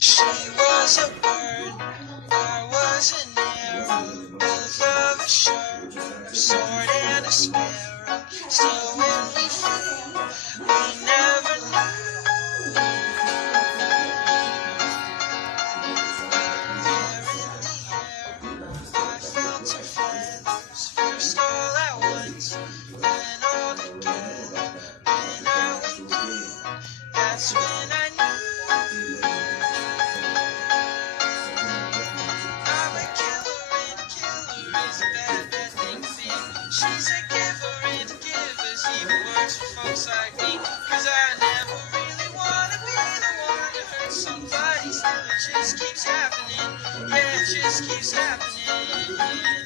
She was a bird, I was an arrow, both of us sharp, a sword and a sparrow. Still when we flew, we never knew. There in the air, I felt her feathers, first all at once, then all together. When I went through, that's when I knew. I'm a killer and a killer is a bad, bad thing to be. She's a giver and a giver's even worse for folks like me. Cause I never really wanna be the one to hurt somebody. Still it just keeps happening. Yeah, it just keeps happening.